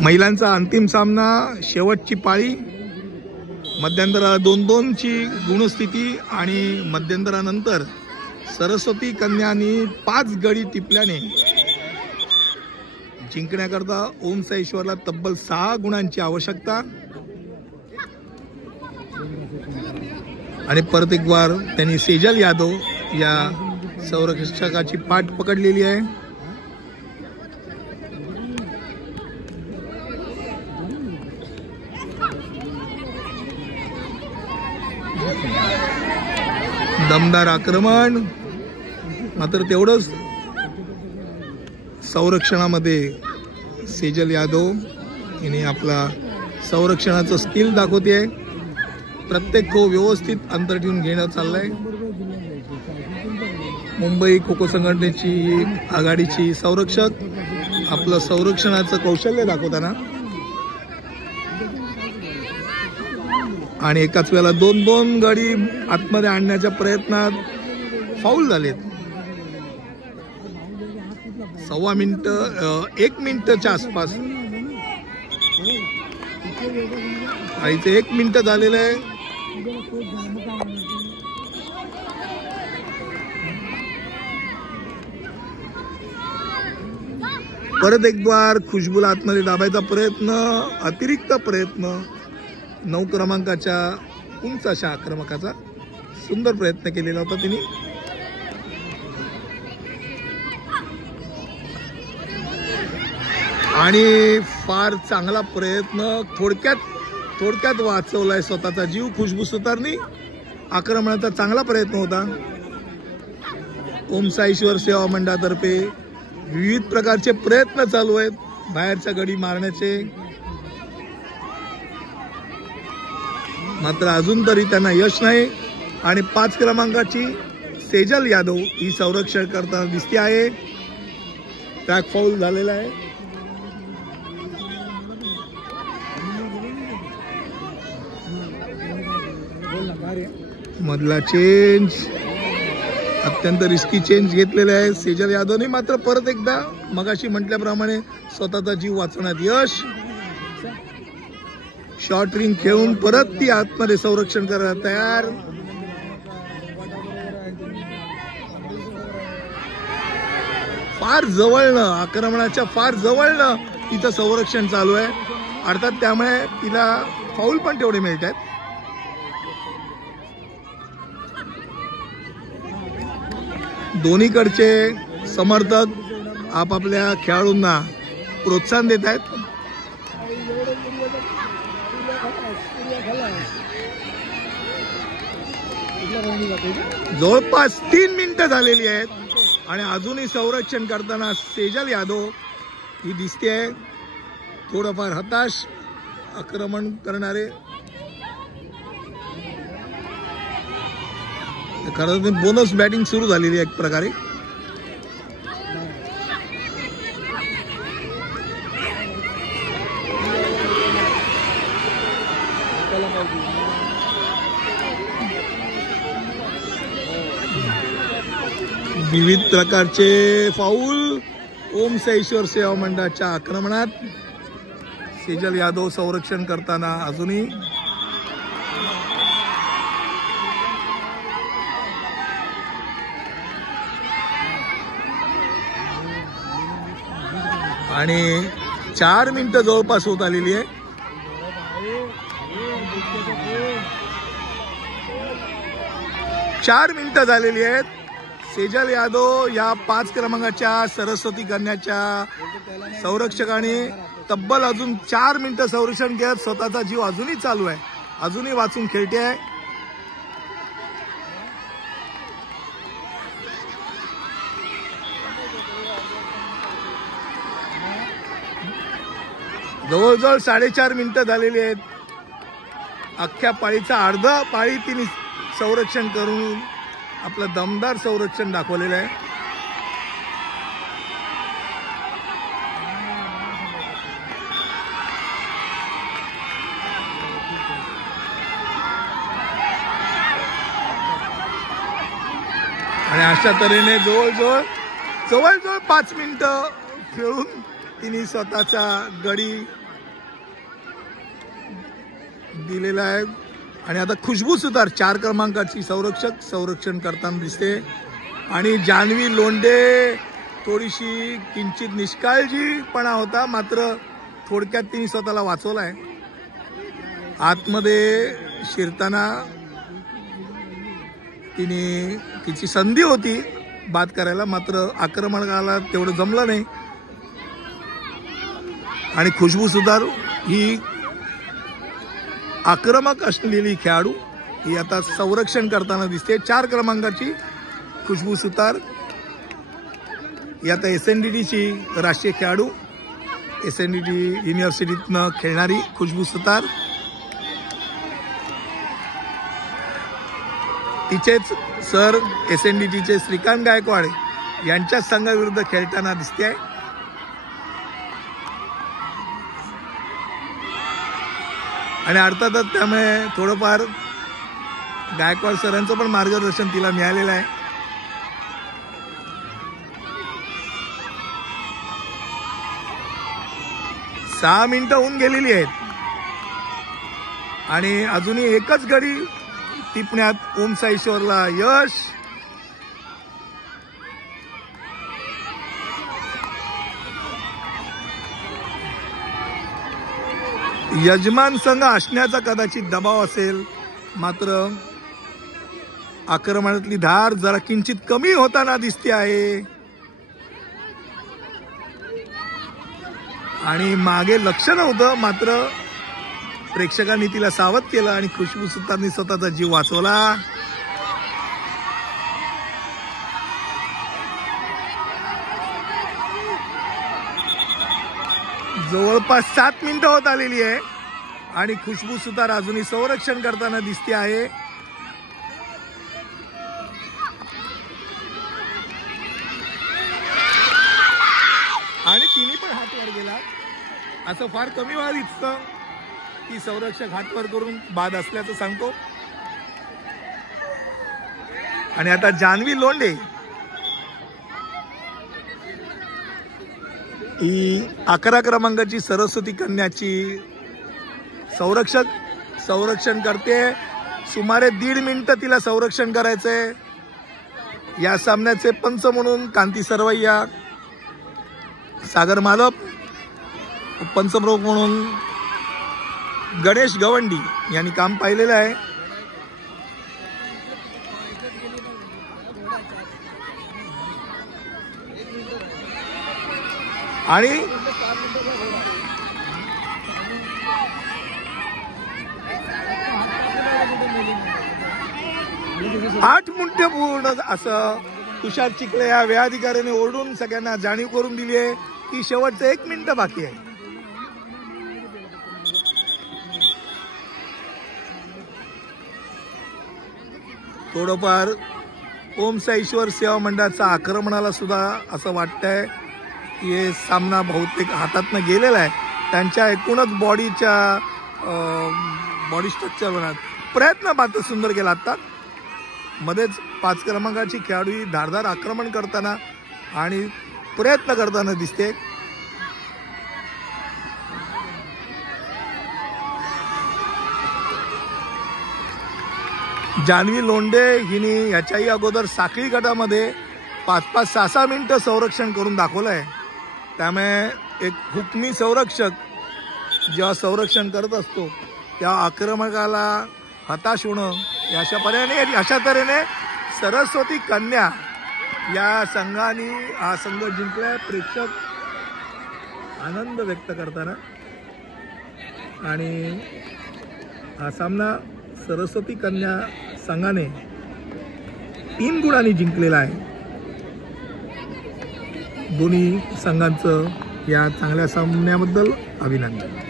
महिलांचा अंतिम सामना, शेवटची पाळी. मध्यंतरा 2-2ची गुणस्थिती आणि मध्यंतरानंतर सरस्वती कन्यांनी 5 गडी टिपल्याने जिंकण्याकरता ओम साई ईश्वरला तब्बल 6 गुणांची आवश्यकता. आणि परत एक बार त्यांनी सेजल यादव या संरक्षकाची पाठ पकडलेली आहे. दमदार आक्रमण, मात्र तेवढंच संरक्षणामध्ये सेजल यादव हिने आपला संरक्षणाचं स्किल दाखवते. प्रत्येक खो व्यवस्थित अंतर ठेवून घेणं चाललंय. मुंबई खो खो संघटनेची आघाडीची संरक्षक आपलं संरक्षणाचं कौशल्य दाखवताना आणि एकाच वेळेला 2-2 गडी आतमध्ये आणण्याच्या प्रयत्नात फाऊल झालेत. 1 मिनिटच्या आसपास आईचे 1 मिनिट झालेलं आहे. परत एक बार खुशबूला आतमध्ये दाबायचा प्रयत्न, अतिरिक्त प्रयत्न. 9 क्रमांकाच्या उंच अशा आक्रमकाचा सुंदर प्रयत्न केलेला होता तिने. आणि फार चांगला प्रयत्न, थोडक्यात वाचवलाय स्वतःचा जीव खुशबू सुतारनी. आक्रमणाचा चांगला प्रयत्न होता. ओम साई ईश्वर सेवा मंडळातर्फे विविध प्रकारचे प्रयत्न चालू आहेत बाहेरच्या गडी मारण्याचे, मात्र अजून तरी त्यांना यश नाही. आणि 5 क्रमांकाची सेजल यादव ही संरक्षण करताना दिसते आहे. टॅग फाऊल झालेला आहे. मधला चेंज अत्यंत रिस्की चेंज घेतलेला आहे सेजल यादवने. मात्र परत एकदा मगाशी म्हटल्याप्रमाणे स्वतःचा जीव वाचवण्यात यश. शॉर्ट रिंग खेळून परत ती आतमध्ये संरक्षण करायला तयार. फार जवळनं, आक्रमणाच्या फार जवळनं तिचं संरक्षण चालू आहे. अर्थात त्यामुळे तिला फाऊल पण तेवढे मिळत आहेत. दोन्हीकडचे समर्थक आपापल्या खेळाडूंना प्रोत्साहन देत आहेत. जवळपास 3 मिनिटं झालेली आहेत आणि अजूनही संरक्षण करताना सेजल यादव ही दिसते आहे. थोडंफार हताश आक्रमण करणारे. खरं तर बोनस बॅटिंग सुरू झालेली आहे एक प्रकारे. विविध प्रकारचे फाऊल ओम साई ईश्वर सेवा मंडळाच्या आक्रमणात. सेजल यादव संरक्षण करताना अजूनही. आणि 4 मिनिटं जवळपास होत आलेली आहे. चार मिनिटं झालेली आहेत. सेजल यादव या 5 क्रमांकाच्या सरस्वती कन्याच्या संरक्षकाने तब्बल अजून 4 मिनिटं संरक्षण घेत स्वतःचा जीव अजूनही चालू आहे, अजूनही वाचून खेळते आहे. जवळजवळ 4.5 मिनिटं झालेली आहेत. अख्ख्या पाळीचा अर्ध पाळी तिने संरक्षण करून आपलं दमदार संरक्षण दाखवलेलं आहे. आणि अशा तऱ्हेने जवळजवळ 5 मिनिटं खेळून तिने स्वतःचा गडी दिलेला आहे. आणि आता खुशबू सुतार 4 क्रमांकाची संरक्षण करताना दिसते. आणि जान्हवी लोंढे थोडीशी किंचित निष्काळजीपणा होता, मात्र थोडक्यात तिने स्वतःला वाचवला आहे. आतमध्ये शिरताना तिची संधी होती बाद करायला, मात्र आक्रमणाला तेवढं जमलं नाही. आणि खुशबू सुतार ही आक्रमक असलेली खेळाडू ही आता संरक्षण करताना दिसते. 4 क्रमांकाची खुशबू सुतार ही आता SNDTची राष्ट्रीय खेळाडू, SNDT युनिव्हर्सिटीतनं खेळणारी खुशबू सुतार. तिचेच सर SNDTचे श्रीकांत गायकवाड यांच्या संघाविरुद्ध खेळताना दिसते. आणि अर्थातच त्यामुळे थोडंफार गायकवाड सरांचं पण मार्गदर्शन तिला मिळालेलं आहे. सहा मिनिटं होऊन गेलेली आहेत आणि अजूनही एकच गडी टिपण्यात ओम साईश्वरला यश. यजमान संघ असण्याचा कदाचित दबाव असेल, मात्र आक्रमणातली धार जरा किंचित कमी होताना दिसते आहे. आणि मागे लक्ष नव्हतं, मात्र प्रेक्षकांनी तिला सावध केलं आणि खुशबू सुतारनी स्वतःचा जीव वाचवला. जवळपास 7 मिनिटं होत आलेली आहे आणि खुशबू सुतार अजूनही संरक्षण करताना दिसते आहे. आणि तिने पण हात वर गेला. असं फार कमी वेळा दिसतं की संरक्षक हात वर करून बाद असल्याचं सांगतो. आणि आता जान्हवी लोंढे ही 11 क्रमांकाची सरस्वती कन्याची संरक्षण करते. सुमारे 1.5 मिनिटं तिला संरक्षण करायचंय. या सामन्याचे पंच म्हणून कांती सरवैया, सागर मालप, पंचप्रमुख म्हणून गणेश गवंडी यांनी काम पाहिलेलं आहे. आणि 8 मिनिटं पूर्ण असं तुषार चिखले या व्यधिकाऱ्याने ओरडून सगळ्यांना जाणीव करून दिली आहे की शेवटचं 1 मिनिट बाकी आहे. थोडंफार ओम साईश्वर सेवा मंडळाच्या आक्रमणाला सुद्धा असं वाटतंय की हे सामना बहुतेक हातातनं गेलेला आहे. त्यांच्या एकूणच बॉडी स्ट्रक्चर बनत प्रयत्न मात्र सुंदर केला. आता मध्येच 5 क्रमांकाची खेळाडू ही धारदार आक्रमण करताना आणि प्रयत्न करताना दिसते. जान्हवी लोंढे हिने याच्याही अगोदर साखळी गटामध्ये 5-5, 6-6 मिनिटं संरक्षण करून दाखवलं आहे. त्यामुळे एक हुकमी संरक्षक जेव्हा संरक्षण करत असतो तेव्हा आक्रमकाला हताश होणं अशा तऱ्हेने सरस्वती कन्या या संघाने हा संघ जिंकलाय. प्रेक्षक आनंद व्यक्त करताना आणि हा सामना सरस्वती कन्या संघाने 3 गुणांनी जिंकलेला आहे. दोन्ही संघांचं या चांगल्या सामन्याबद्दल अभिनंदन.